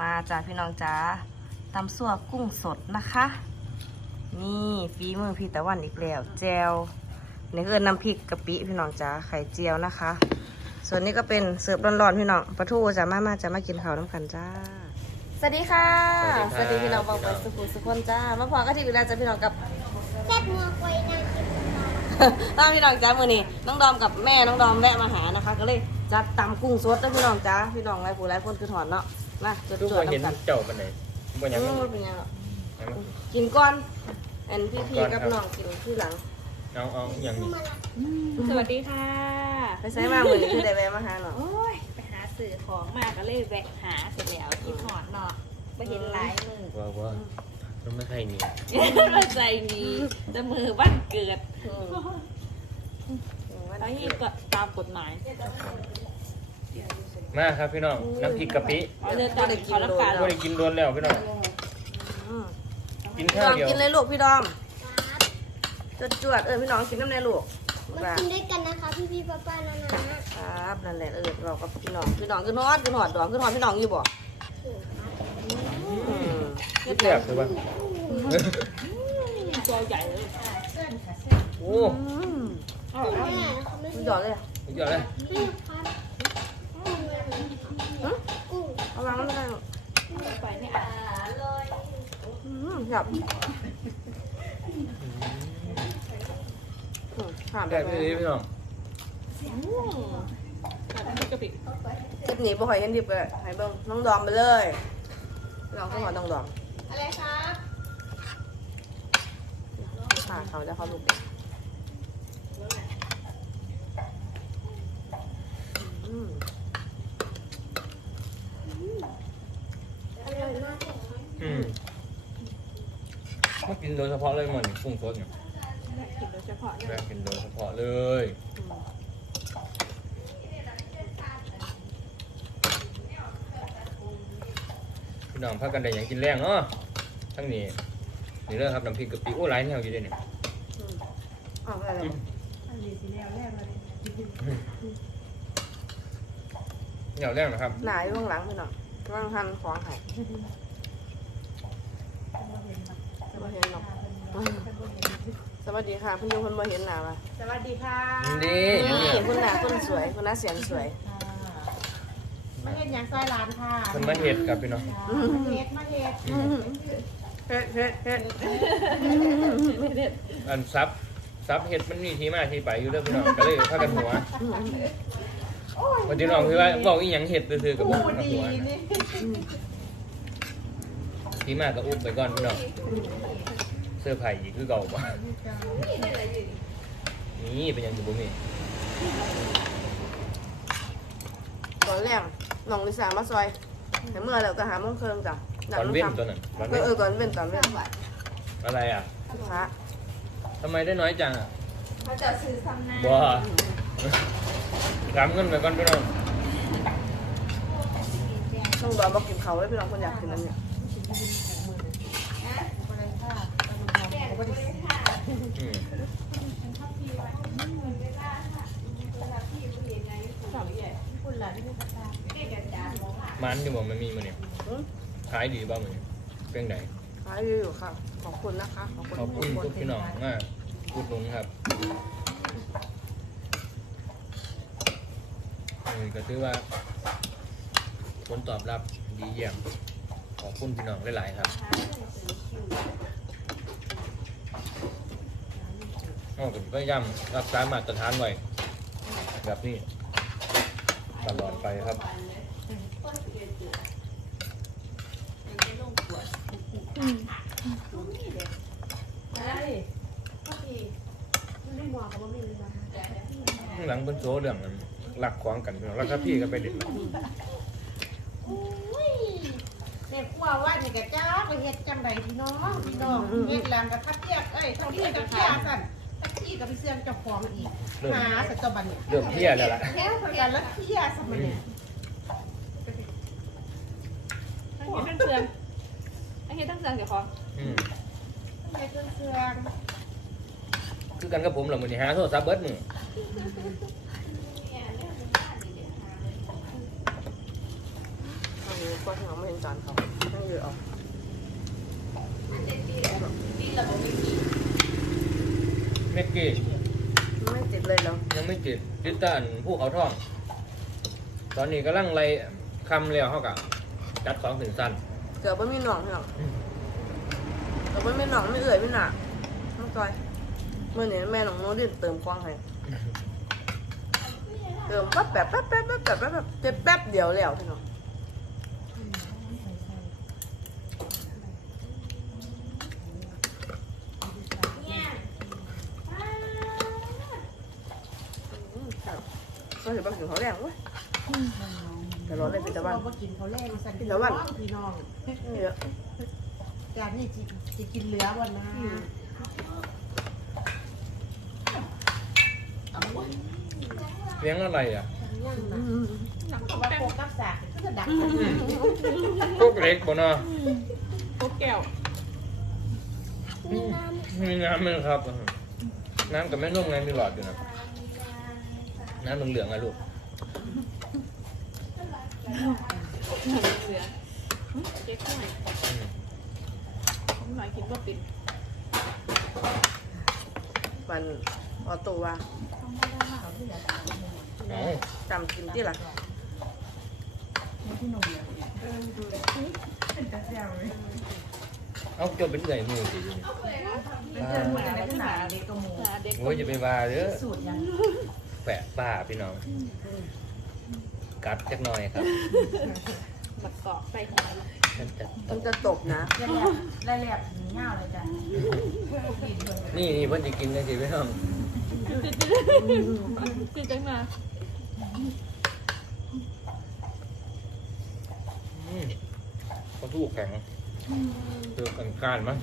มาจ้าพี่น้องจ้าตำซั่วกุ้งสดนะคะ นี่ฝีมือพี่ตะวันอีกแล้วแจวนี่คือน้ำพริกกะปิพี่น้องจ้าไข่เจียวนะคะ ส่วนนี้ก็เป็นเสิร์ฟร้อนๆพี่น้องปลาทูจ้ามามาจะมากินข้าวน้ำกันจ้าสวัสดีค่ะ สวัสดีครับพี่น้องบางไปสุขุมสุขคนจ้ามาพอก็ที่ดูแลจ้าพี่น้องกับแซ่บนัวไว้นานกินต้าพี่น้องจ้ามือนี้น้องดอมกับแม่น้องดอมแวะมาหานะคะ ก็เลย จัดตำกุ้งสดนะพี่น้องจ้าพี่น้องไรผู้ไรคนคือถอนเนาะมาจดทุกจคดนเห็นน้ำกันเจ้าปันไหนบ่ยังอืไม่มเป็นยังหรอเอากินก่อนอันพี่พีก่อนครักับบน้องกินที่หลัง เอาเอาอย่างนี้มาละสวัสดีค่ะ ไปใช้มามือนี้คือได้แวะมาหาเนาะโอ้ย ไปหาสื่อของมาก็เลยแวะหาเสร็จแล้วคิดหอดเนาะไปเห็นหลายมือว่าว่ามันไม่ใช่นี่มาใจดีจะมือบ้านเกิดอืมวันแล้วนี้นี่ก็ตามกฎหมาย มาครับพี่น้องน้ำพริกกะปิเอาเลยตามเขารับการไม่ได้กินโดนแล้วพี่น้องอืมกินพี่ข้าดอมวเดียวกินเลยลูกพี่ดอมจดจวดๆเออพี่น้องกินน้ำในลูกมากินด้วยกันนะคะพี่พี่ๆป้าป้าๆนานาครับนั่นแหละเออเรากับพี่น้องพี่น้องขึ้นฮอดขึ้นหอดดอมขึ้นหอดพี่น้องอยู่บ่อืมคิดแซ่บใช่ปะตัวใหญ่เลยโอ้อืมแม่นะคะไม่สุดยอดเลยสุดยอดเลยไม่ครับ กุ้งเอาวางมันไม่ได้หรอกไปเนี่ยอืมแบบอืมถามแบแซ่บบพี่พี่น้องแบบนี้กะปิคลิปนี้บ่ค่อยเห็นดิบเลยให้เบิ่งน้องดอมไปเลยน้องขึ้นหอดน้องดอมอะไรครับค่ะเขาจะเขาลูกอืม อร่อยมากเลยครับ อืมมากิน โดยเฉพาะเลยมันกุ้งสดเนี่ยกินโดยเฉพาะเนี่ยแม่กินโดยเฉพาะเลยพี่น้องพากันได้หยังกินแรงเนาะทั้งนี้นี่เรื่องครับน้ำพริกกะปิโอ้หลายแนวอยู่เด้วยเนี่ยอืมเอาไปเลยเหนียวแรงนะครับหนาอยู่ข้างหลังพี่น้องกำลังทันของไห้บ่เห็นหรอกอืม สวัสดีค่ะพี่ยูคนบ่เห็นหนาป่ะสวัสดีค่ะนี่นี่คุณหนาคุณสวยคุณหน้าเสียงสวย มาเห็ดอย่างซอยร้านค่ะมันมาเห็ดกับพี่น้องเห็ดมาเห็ดเฮ็ดเฮ็ดเฮ็ดอันซับซับเห็ดมันมีที่มาที่ไปอยู่เรื่องพี่น้องก็เลยพากันหัววันที่น้องคือว่าบอกอีหยังเห็ดซื่อๆกับบอกกับหัวที่มาก็อุ้มไปก่อนพี่น้อง เสื้อไผ่อีกคือเก่าบ่นี่เป็นหยังอยู่บ่มีตอนแรกน้องลิซ่ามาซอยแต่เมื่อเราก็หาโมงครึ่งจ้ะตอนเว้นตัวนั้นตอนเอเว้อนเออก่อนเว้นตอนเว้นอะไรอะพระทำไมได้น้อยจังอะเขาจะซื้อซ้ำหน้าบ่รับเงินไปก่อนพี่น้องต้องรอบอกกินเขาวไว้พี่น้องคนอยากกินอันเนี้ยอื มมันอยู่บ่มันมีมันเนี่ยอืมขายดีบ้างมันเนี่ยเป็นไงขายดีอยู่ค่ะ ขอบคุณนะคะ ขอบคุณขอบคุณทุกทุกพี่น้องมากอุดหนุนครับนี่ก็ถือว่าผลตอบรับดีเยี่ยมขอบคุณพี่น้องหลาย ๆ ครับ อ๋อผมก็ย้ำรักษามาตรฐานไว้แบบนี้ตลอดไปครับข้างหลังเป็นโซเรื่องนั้นหลักขวางกันแล้วก็พี่ก็ไปเด็ดอุ้ยเด็กว่าว่านี่กะจ้าไปเห็ดจังไรพี่น้องพี่น้องเห็ดแลมกับทับเทียบเอ้ยเทับเทียบกับเทียบสั่น กับพี่เสื่อมเจ้าของอีกเริ่มหาแต่ตัวบันเนี่ยเริ่มเที่ยแล้วล่ะแค่พยานแล้วเทียสมัยเนี่ยทั้งเห็ดทั้งเสืองทั้งเห็ดทั้งเสืองเดี๋ยวขออืมเห็ดเครื่องคือกันกับผมเหรอมือนี่หาโทรศัพท์เบิร์ดมือนี้ก็ที่เราไม่เห็นจานเขานั่งเยอะออกเม นิกกี้ไม่จิบเลยเหรอยังไม่ติดติดตานผู้เขาท่อง ตอนนี้กำลังไล่คำเรียวเขากับจัดของถึงสั้นเกือบ่มีหนองเหรอเกือบ่มีหนองไม่เอื่อยไม่หนาไม่จอยเมื่อนี้แม่หนองโน้ดินเติมกวางให้เติมแป๊บแป๊บแป๊บแป๊บแป๊บแป๊บแป๊บแป๊บเดียวแล้วพี่น้อง ก็ถือว่าถึงเขาแรงเว้ยแต่ร้อนเลยเป็นตะวันเราก็กินเขาวแรงสั่นกินแล้ววัน พี่น้องเยอะจานนี้จะจะกินเหลือวันนะเลี้ยงอะไรอะย่างนะว่าโปกัสสากก็จะดักพวกเล็กบ่เนาะพวกแก้วมีน้มีน้ำไหมครับ น้ำกับแม่นมไงมีหลอดอยู่นะ น้ำเหลืองๆอะลูก เสือเจ๊กหน่อยอืมผมหน่อยคิดว่าปิดมันออโต้ว่าเอาจำกินที่หลักเอาเจ้าเป็นไงมือสิอยู่นี่เป็นเพื่อนมาแล้วขนาดเด็กกระมูเด็กโอ้ยจะไปว่าเด้อ แปะป้าพี่น้อง กัดจักหน่อยครับบักเกาะไปหัวฉันจะมันจะตบนะแล่แล่เงาเลยจ้ะนี่นี่เพิ่นจะกินกันสิพี่น้องจิจังมาอืมเขาทูกแข็งเจอกันการมั้ง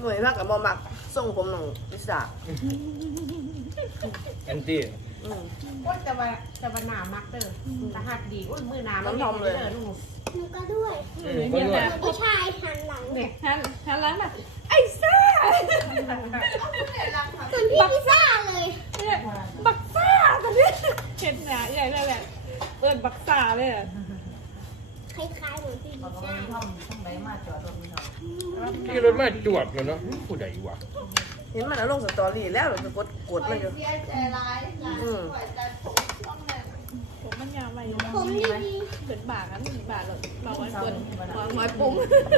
หน่วยมากกับบอมักส่งผมหนองพิซซ่า แอนตี้อืมโอ้ยแต่ว่าแต่ว่าหนามักเด้อตาหักดีโอ้ยมือหนามันเด้อลูกำหนูก็ด้วยอืมก็ด้วยผู้ชายหันหลังเนี่ยฮันฮันล้างแบบไอ้ซ่าเหมือนพี่พิซซ่าเลยเนี่ยบักซ่าตอนนี้เห็นหนาใหญ่เลยแหละเปิดบักซ่าเลยอะคล้ายๆเหมือนพี่พิซซ่า ที่รถมาจวดเลยเนาะผู้ใดวะ เห็นมันเอาลงสตอรี่แล้วเราจะกดกดมันอยู่อืมผมมันยาวไปอยู่ผมดีเกิดบากอันนี้บากเลยบากไว้เกินหมอยปุ้ง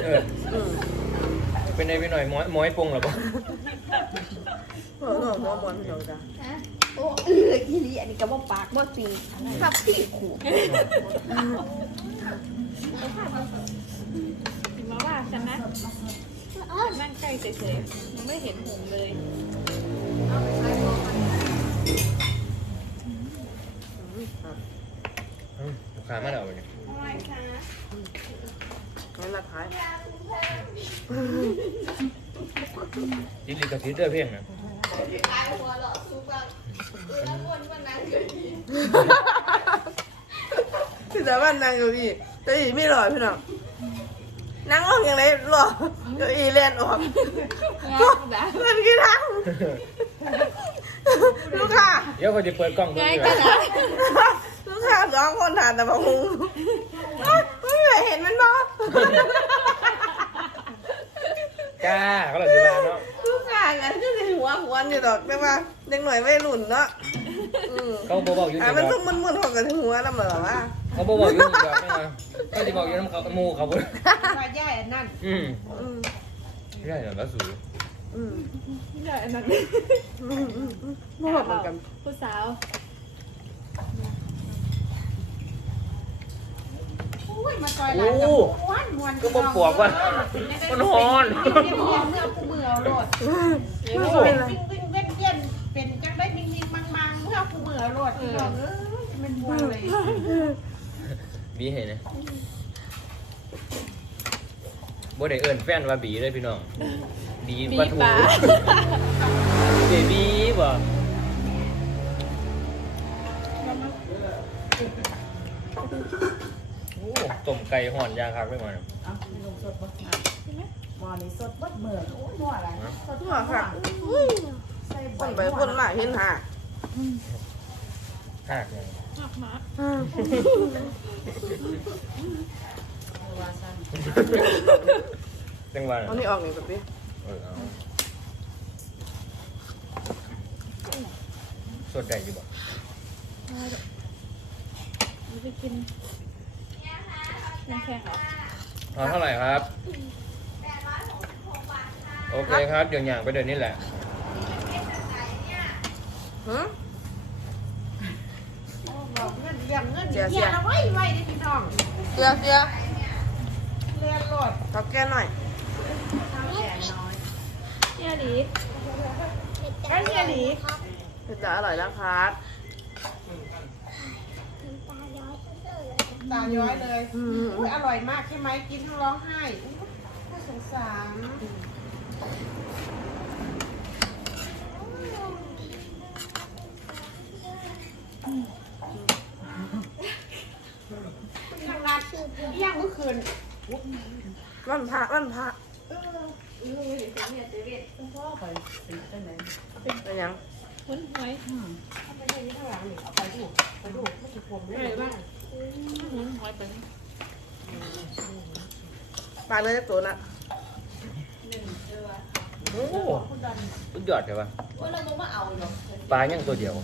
เอออืมเป็นไงพี่หน่อยหมอยหมอยปงเหรอปะเออเออหัวบอลพี่น้องจ้ะโอ้เออทีนี้อันนี้ก็บ่ปากบ่ตีขับพี่ขู่มาว่าฉันนะอ๋อ นั่งใกล้เฉยๆยังไม่เห็นหงเลยขายค้ามาแล้วเนี่ยทำไมคะนั่ะทินดีกับทีเตอร์เพียงนะตายหัวหรอกทุกคนคือละคนวันนั้นเกิดที่คือแต่ว่านางกับพี่แต่อีไม่หล่อพี่น้อง นั่งออกอย่างไรหล่อเก้าอี้เล่นออกงานด่ามันกี่ทางลูกค้าเดี๋ยวเขาจะเปิดกล้องดูไงดีกกัว่านนะลูกค้าสองคนทานแต่บะฮุงเอ้ยไม่เคยเห็นมันบ่จ้าเขาเราดีมาเนาะลูกค้างั้นก็จะหัวหัวอยู่ดอกแต่ว่าเด็กหน่อยไม่รุ่นเนาะอืมเขาบอกบอกอยู่อ่านี่มันดอทุกกมึนๆเขาก็ถึงหัวแล้วเหมือนว่าเขาบอกบอกอยู่นี่ดอกไม่มา เขาจะบอกอยู่น้ำเขาหมูเขาบ่ว่าย่ายอันนั้นอืมอืมไม่ได้เหรอแล้วสูอืมใหญ่อันนั้นอืมอืมอืมบ่เหมือนกันผู้สาวอุ้ยมาซอยหลานกับม้วนม้วนก็บ่ปวกว่ะมันฮอนเรียบเรียบเมื่อกูมือเอาโลดไม่วิ่งเป็นไรวิ่งเว้นเย็นเป็นจังได้มิ่งมิ่งมังมังเมื่อกูมือเอาโลดพี่น้องเอ้ยมันม้วนเลยบีเห็นนะ บ่ได้เอิ้นแฟนว่าบีเลยพี่น้อง บีบีปลาทูปลา เบบี้บ่โอ้ต้มไก่ห่อนยางคักไปหมดหมอนี่สดบดเหมือนโอ้ยหัวอะไรสดหัวค่ะใส่คนไปคนมาเห็นหาหักเลยหักหมา จังหวะเอานี่ออกนี่แบบนี้เออเอาสดได้อยู่บ่มันจะกินน้ำแข็งเหรอเอาเท่าไหร่ครับ โอเคครับ เดี๋ยวอย่างไปเดินนี่แหละหืมบอกเงินเลี้ยงเงินเสียเสีเสียยเอาไว้ไว้เด้อพี่น้องเสือเสือ เรียนโลดขอแก้หน่อยเนี่ยดีแค่เรียนหลีจะอร่อยแล้วครับตาย้อยเลยอืมอุ้ยอร่อยมากใช่ไหมกินทั้งร้องไห้อุ๊ยน่าสงสารทำงานย่างเมื่อคืน วันพระวันพระเป็นยังหุ้นหวยเอาไปให้ข้างหลังนี่เอาไปดูไปดูไม่กี่พวงไม่เลยบ้างหุ้นหวยเป็นปลาเลยจะตัวน่ะโอ้สุดยอดใช่ปะว่าเราบ่มาเอาหรอกปลายังตัวเดียว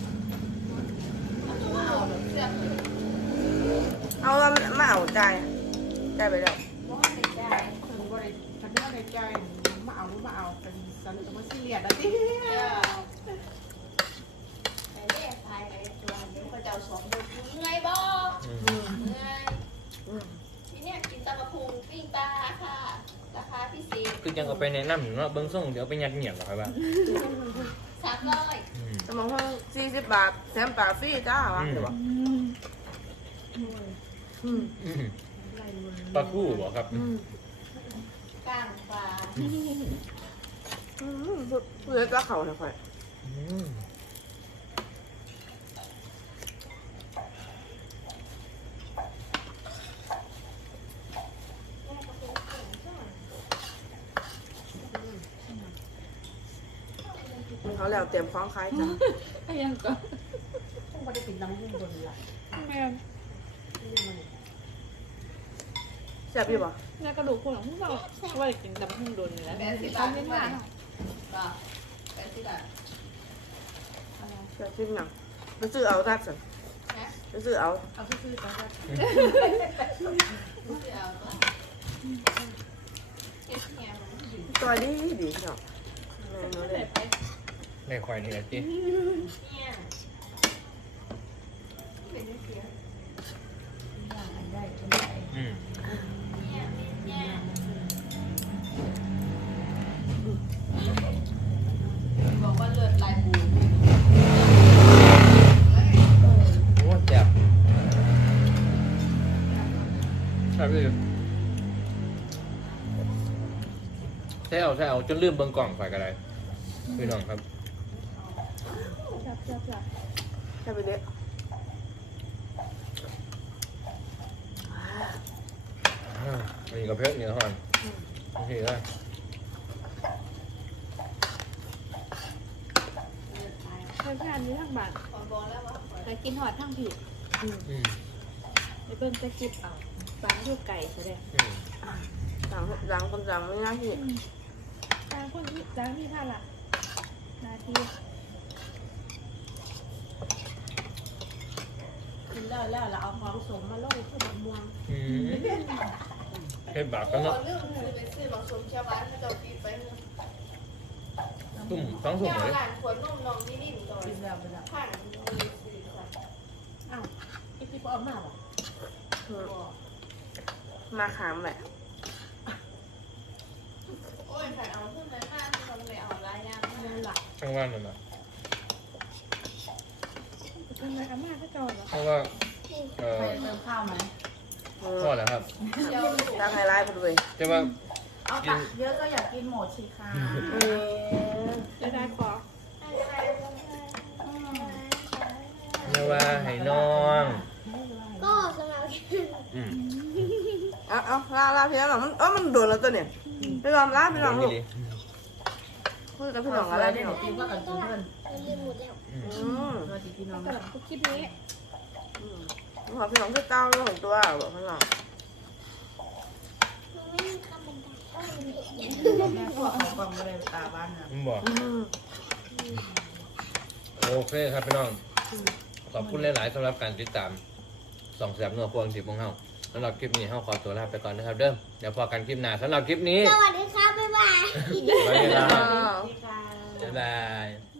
มาเอาหรอกเสื้อเอาแล้วมาเอาใจใจไปแล้ว ว่าในใจคือบริฉันว่าในใจ มาเอามาเอาเป็นสันตมาซีเรียสอะที่ไอ้เด็กไทยไอ้ตัวเดี๋ยวก็จะเอาสองเดือนเมื่อยบ่เมื่อยทีเนี้ยกินตะกะพุงปิ้งปลาค่ะ ราคาพิเศษคือยังเอาไปแนะนำอยู่เนาะเบิ้งส่งเดี๋ยวไปยัดเหนียบหรอครับว่าสามร้อยสมองห้องสี่สิบบาทแถมปลาฟรีจ้าวะเดี๋ยวปลาคู่บอกครับ อืมก้างปลาอืมเพื่อจะเข่าหน่อยค่อยอืมเขาแล้วเตรียมฟ้องคล้ายจ้ะไอ้ยังก็ต้องไม่ได้กินน้ำหุ้มบนละแม่ แซ่บอยู่บ่แม่กระดูกคนของพวกเราว่าจะกินดำหุ้นโดนอยู่แล้วแปดสิบบาทไม่ไหวบ่แปดสิบบาทแซ่บจริงยังไปซื้อเอาทัดสิไปซื้อเอาเอาซื่อๆก็ได้ไม่เอาก็เก็บเงี้ยมันตัวดีดีเนาะแม่หนูเลยในควายนี่แหละจีเงี้ยเป็นเสียอืม จนลืมเบิ้งกล่องไปกันเลยพี่น้องครับจับจับจับแซ่บไปเด้ออ่าอันนี้ก็เพชรนี่นะฮอนโอเคได้ใช้พานนี้ทั้งบาทบอกแล้วว่าไปกินหอดทั้งผิดอืมไปเบิ่งจะกิบเอาปลาลูกไก่แสดงอืมสั่งสั่งคนสั่งไม่น่าที่ป ลาคนที่จ้างที่ท่าละนาทีกินแล้วแล้วเราเอาของสมมาโรยขึ้นมะม่วงอืมเฮ็ดบาปกันเนาะเรื่องคือไปซื้อหลงสมเชียวบ้านไม่ต้องกินไปตุ่มต้องสุ่มเจ้าเลยหลานขวดนมน้องนี่นิ่มก่อนกินแล้วไปแล้วข้างมีสี่ค่ะอ้าวไอ้ที่พ่อเอามาเหรอมาขามแหละโอ้ยขันเอาขึ้นมาหน้าทำไปเอาลายยางนั่นแหละทั้งวันนั่นน่ะทำไมอาม่าก็จอดเหรอเพราะว่าเอ่อเติมข้าวไหมพ่อแล้วครับเชียวลูกตั้งไฮไลท์ไปด้วยแต่ว่าเอาตักเยอะก็อยากกินหมดสิคะเออจะได้ขอเรียกว่าให้น้อง ก็สำหรับอืมเอาเอาลาลาพี่น้องมันเออมันโดนแล้วตัวเนี่ย พี่น้องลาพี่น้องลูกดีคุยกับพี่น้องอะไรพี่น้องกินก็กับกินเพื่อนๆอืมอืมตัวจีพี่น้องแต่คลิปนี้อืมขอพี่น้องคือเต้าเรื่องของตัวบอกพี่น้องพวกของกองอะไรตาบ้านน่ะผมบอกอืมโอเคครับพี่น้อง ขอบคุณหลาย ๆสำหรับการติดตามส่องแสบเนื้อพวงสิบของเฮา สำหรับคลิปนี้เฮาขอตัวลาไปก่อนนะครับ เด้อเดี๋ยวพอกันคลิปหน้าสำหรับคลิปนี้สวัสดีครับบ๊ายบาย สวัสดีครับอ่านี่ค่ะบ๊ายบาย